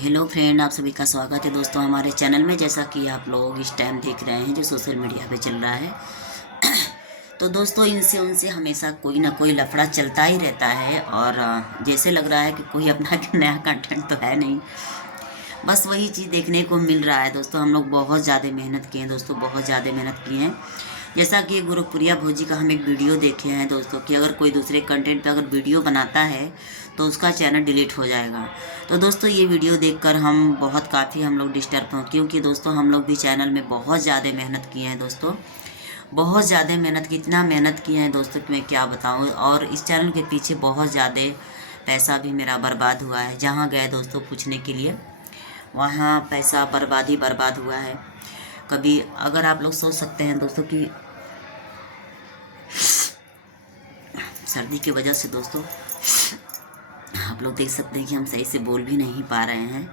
Hello friend, आप सभी का स्वागत है दोस्तों हमारे चैनल में। जैसा कि आप लोग इस टाइम देख रहे हैं जो सोशल मीडिया पे चल रहा है तो दोस्तों इनसे उनसे हमेशा कोई ना कोई लफड़ा चलता ही रहता है। और जैसे लग रहा है कि कोई अपना नया कंटेंट तो है नहीं, बस वही चीज़ देखने को मिल रहा है। दोस्तों हम लोग बहुत ज़्यादा मेहनत किए हैं दोस्तों, बहुत ज़्यादा मेहनत किए हैं। जैसा कि गुरुप्रिया भोजी का हम एक वीडियो देखे हैं दोस्तों कि अगर कोई दूसरे कंटेंट पे अगर वीडियो बनाता है तो उसका चैनल डिलीट हो जाएगा। तो दोस्तों ये वीडियो देखकर हम बहुत काफ़ी हम लोग डिस्टर्ब हों, क्योंकि दोस्तों हम लोग भी चैनल में बहुत ज़्यादा मेहनत किए हैं दोस्तों, बहुत ज़्यादा मेहनत की, इतना मेहनत किए हैं दोस्तों कि मैं क्या बताऊँ। और इस चैनल के पीछे बहुत ज़्यादा पैसा भी मेरा बर्बाद हुआ है। जहाँ गए दोस्तों पूछने के लिए वहाँ पैसा बर्बाद ही बर्बाद हुआ है। कभी अगर आप लोग सोच सकते हैं दोस्तों कि सर्दी की वजह से दोस्तों आप लोग देख सकते हैं कि हम सही से बोल भी नहीं पा रहे हैं।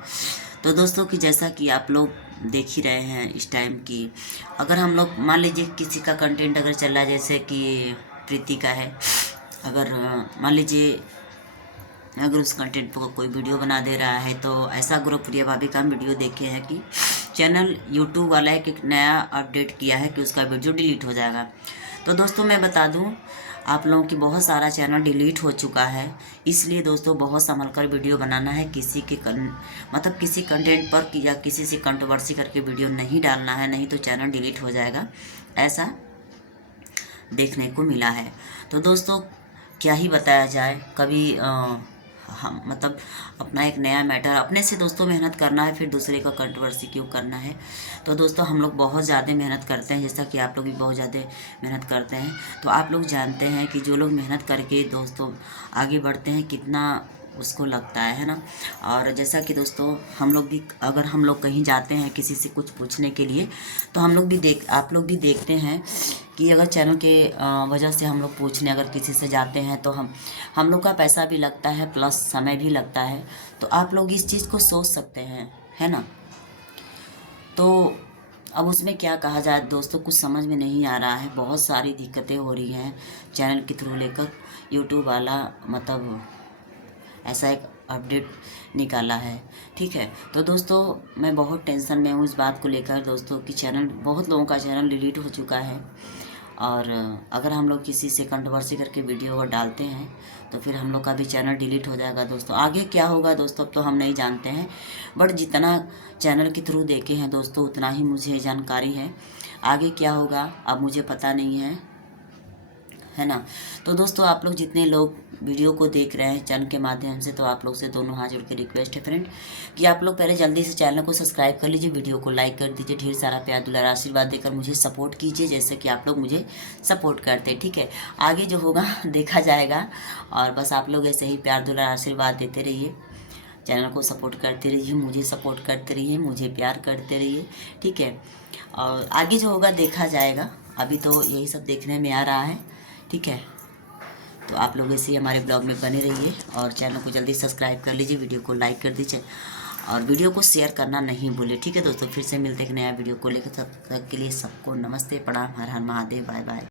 तो दोस्तों कि जैसा कि आप लोग देख ही रहे हैं इस टाइम की, अगर हम लोग मान लीजिए किसी का कंटेंट अगर चल रहा है, जैसे कि प्रीति का है, अगर मान लीजिए अगर उस कंटेंट पर कोई वीडियो बना दे रहा है तो ऐसा गुरुप्रिया भाभी का हम वीडियो देखे हैं कि चैनल यूट्यूब वाला एक नया अपडेट किया है कि उसका वीडियो डिलीट हो जाएगा। तो दोस्तों मैं बता दूं आप लोगों की बहुत सारा चैनल डिलीट हो चुका है, इसलिए दोस्तों बहुत संभल कर वीडियो बनाना है। किसी के मतलब किसी कंटेंट पर या किसी से कंट्रोवर्सी करके वीडियो नहीं डालना है, नहीं तो चैनल डिलीट हो जाएगा, ऐसा देखने को मिला है। तो दोस्तों क्या ही बताया जाए, कभी हम मतलब अपना एक नया मैटर अपने से दोस्तों मेहनत करना है, फिर दूसरे का कंट्रोवर्सी क्यों करना है। तो दोस्तों हम लोग बहुत ज़्यादा मेहनत करते हैं, जैसा कि आप लोग भी बहुत ज़्यादा मेहनत करते हैं। तो आप लोग जानते हैं कि जो लोग मेहनत करके दोस्तों आगे बढ़ते हैं कितना उसको लगता है ना। और जैसा कि दोस्तों हम लोग भी अगर हम लोग कहीं जाते हैं किसी से कुछ पूछने के लिए, तो हम लोग भी आप लोग भी देखते हैं कि अगर चैनल के वजह से हम लोग पूछने अगर किसी से जाते हैं तो हम लोग का पैसा भी लगता है प्लस समय भी लगता है। तो आप लोग इस चीज़ को सोच सकते हैं, है ना। तो अब उसमें क्या कहा जाए दोस्तों, कुछ समझ में नहीं आ रहा है। बहुत सारी दिक्कतें हो रही हैं चैनल के थ्रू लेकर। यूट्यूब वाला मतलब ऐसा एक अपडेट निकाला है, ठीक है। तो दोस्तों मैं बहुत टेंशन में हूँ इस बात को लेकर दोस्तों कि चैनल, बहुत लोगों का चैनल डिलीट हो चुका है। और अगर हम लोग किसी से कंट्रोवर्सी करके वीडियो अगर डालते हैं तो फिर हम लोग का भी चैनल डिलीट हो जाएगा दोस्तों। आगे क्या होगा दोस्तों अब तो हम नहीं जानते हैं, बट जितना चैनल के थ्रू देखे हैं दोस्तों उतना ही मुझे जानकारी है। आगे क्या होगा अब मुझे पता नहीं है ना। तो दोस्तों आप लोग जितने लोग वीडियो को देख रहे हैं चैनल के माध्यम से, तो आप लोग से दोनों हाथ जोड़ के रिक्वेस्ट है फ्रेंड कि आप लोग पहले जल्दी से चैनल को सब्सक्राइब कर लीजिए, वीडियो को लाइक कर दीजिए, ढेर सारा प्यार दुलार आशीर्वाद देकर मुझे सपोर्ट कीजिए जैसे कि आप लोग मुझे सपोर्ट करते हैं, ठीक है। आगे जो होगा देखा जाएगा। और बस आप लोग ऐसे ही प्यार दुलार आशीर्वाद देते रहिए, चैनल को सपोर्ट करते रहिए, मुझे सपोर्ट करते रहिए, मुझे प्यार करते रहिए, ठीक है। और आगे जो होगा देखा जाएगा, अभी तो यही सब देखने में आ रहा है, ठीक है। तो आप लोग ऐसे ही हमारे ब्लॉग में बने रहिए और चैनल को जल्दी सब्सक्राइब कर लीजिए, वीडियो को लाइक कर दीजिए और वीडियो को शेयर करना नहीं भूलिए, ठीक है दोस्तों। फिर से मिलते हैं एक नया वीडियो को लेकर, तब तक के लिए सबको नमस्ते, प्रणाम, हर हर महादेव, बाय बाय।